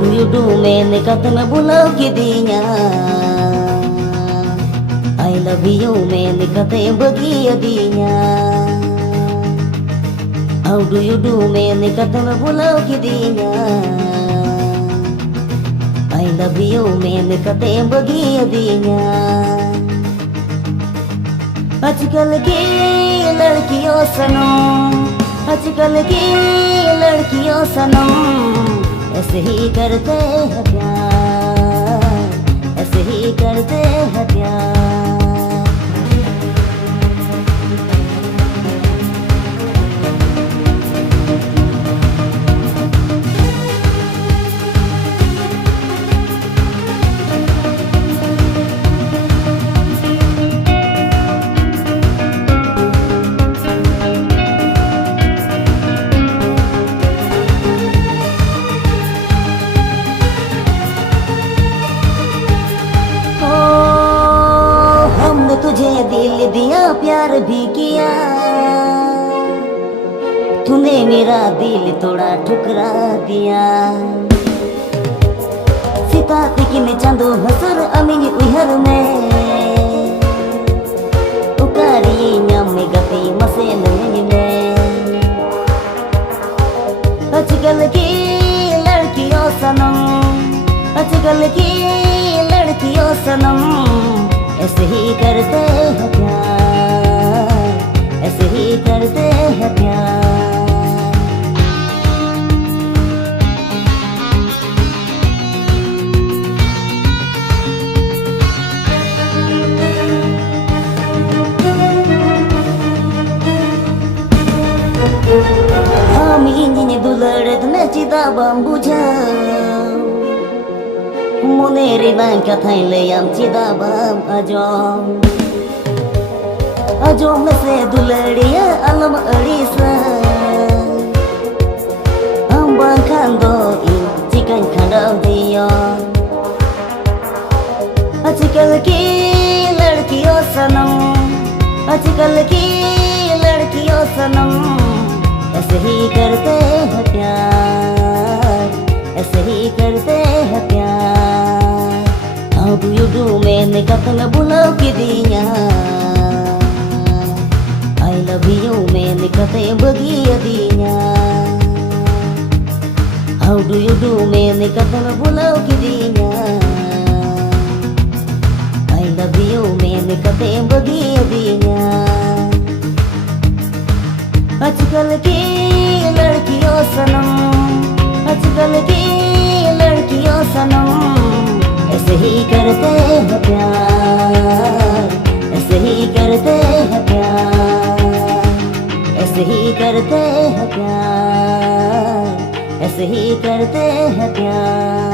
do you do मैंने कदम बुलाओगी दिया I love you मैंने कदम बगिया दिया How do you do मैंने कदम बुलाओगी दिया I love you मैंने कदम बगिया दिया आजकल की लड़कियों सनम आजकल की लड़कियों सनम ऐसे ही करते हैं प्यार ऐसे ही करते हैं प्यार तुझे दिल दिया प्यार भी किया तूने मेरा दिल थोड़ा ठुकरा दिया सीता तिकिन चांदो हसर अमीनी उहर में उकारी न्यामे गति मसे नैनी में आजकल की लड़कियों सनम आजकल की लड़कियों सनम ऐसे ही करते हैं प्यार ऐसे ही करते हैं प्यार हम ini दुलड़त में चिता बम्बुझा Moneri dan katai leyam cida bam ajom Ajom mese duladiya alam arisa Ambang kando in jikan kandau diya आजकल की लड़कियों सनम आजकल की लड़कियों सनम ऐसे ही करते हैं प्यार ऐसे ही करते हैं प्यार How do you do मैंने कदम बुलाओगी दिया I love you मैंने कदम बगिया दिया How do you do मैंने कदम बुलाओगी दिया I love you मैंने कदम बगिया दिया आजकल की लड़कियों सनम आजकल की लड़कियों सनम ऐसे ही करते हैं प्यार ऐसे ही करते हैं प्यार ऐसे ही करते हैं प्यार ऐसे ही करते हैं प्यार